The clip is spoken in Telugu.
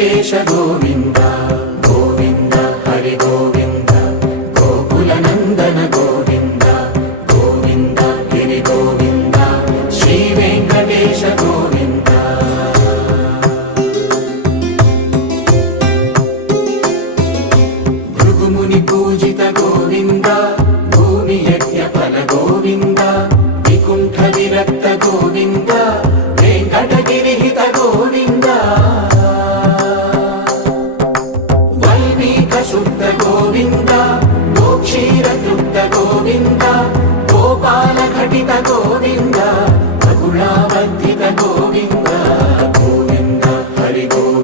వెంకటేశ గోవింద గోవింద హరి గోవింద గోకుల నందన గోవింద గోవింద గిరి గోవింద శ్రీ వెంకటేశ గోవింద భృగుముని పూజిత గోవింద భూమి యజ్ఞ ఫల గోవింద వికుంఠ విరక్త గోవింద వెంకటగిరిహిత గోవింద శుద్ధ